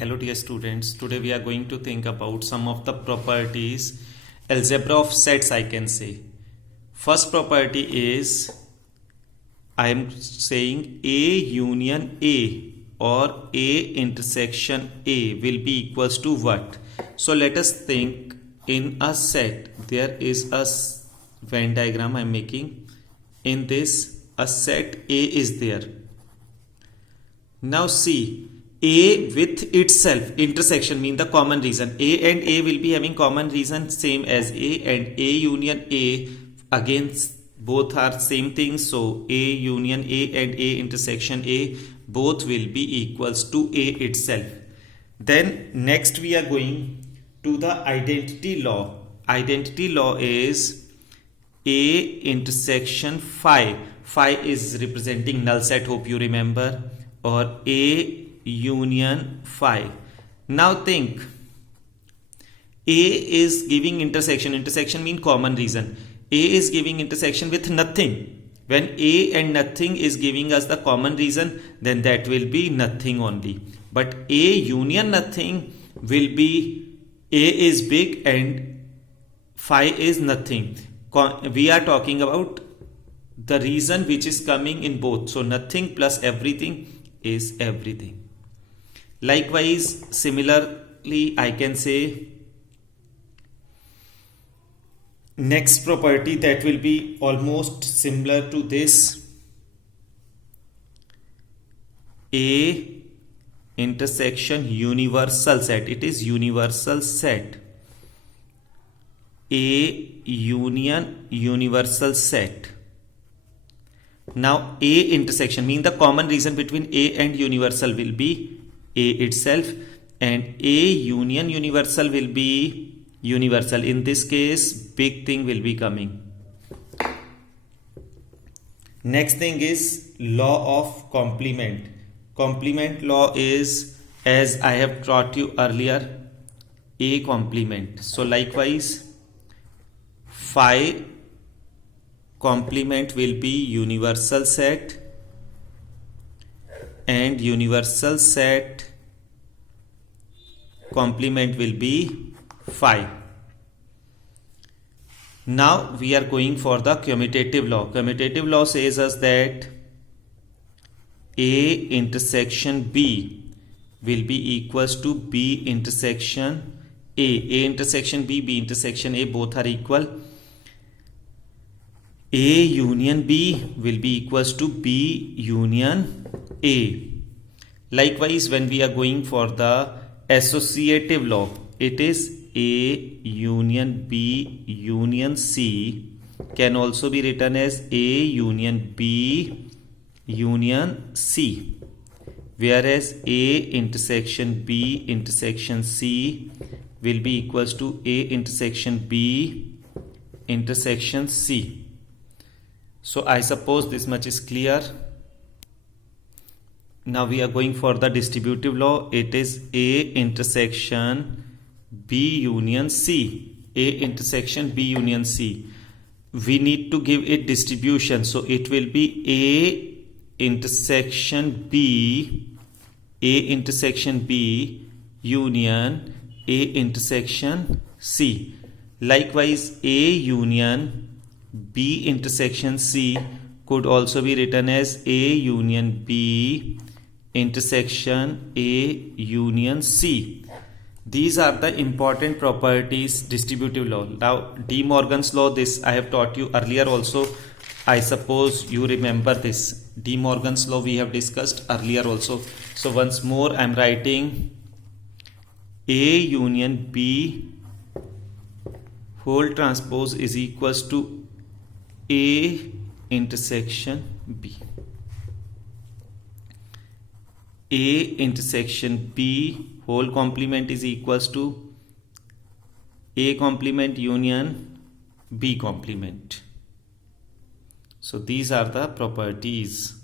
Hello dear students, today we are going to think about some of the properties algebra of sets I can say. First property is I am saying A union A or A intersection A will be equals to what? So let us think in a set there is a Venn diagram I am making. In this a set A is there. Now see A with itself intersection mean the common reason. A and A will be having common reason same as A, and A union A again both are same thing. So A union A and A intersection A both will be equals to A itself. Then next we are going to the identity law. Identity law is A intersection phi. Phi is representing null set, hope you remember, or A union phi. Now think A is giving intersection mean common reason. A is giving intersection with nothing. When A and nothing is giving us the common reason, then that will be nothing only. But A union nothing will be A is big and phi is nothing. We are talking about the reason which is coming in both. So nothing plus everything is everything. Likewise, similarly, I can say next property that will be almost similar to this. A intersection universal set. It is universal set. A union universal set. Now A intersection mean the common reason between A and universal will be A itself, and A union universal will be universal. In this case big thing will be coming. Next thing is law of complement. Complement law is, as I have taught you earlier, A complement. So likewise phi complement will be universal set, and universal set complement will be phi. Now we are going for the commutative law. Commutative law says us that A intersection B will be equals to B intersection A. A intersection B, B intersection A both are equal. A union B will be equals to B union A. Likewise, when we are going for the associative law, it is A union B union C can also be written as A union B union C, whereas A intersection B intersection C will be equals to A intersection B intersection C. So I suppose this much is clear. Now we are going for the distributive law. It is A intersection B union C. A intersection B union C. We need to give it distribution. So it will be A intersection B. A intersection B union A intersection C. Likewise A union B intersection C could also be written as A union B intersection A union C. These are the important properties distributive law. Now De Morgan's law, this I have taught you earlier also. I suppose you remember this. De Morgan's law we have discussed earlier also. So once more I am writing A union B whole transpose is equals to A intersection B. A intersection B whole complement is equals to A complement union B complement. So these are the properties.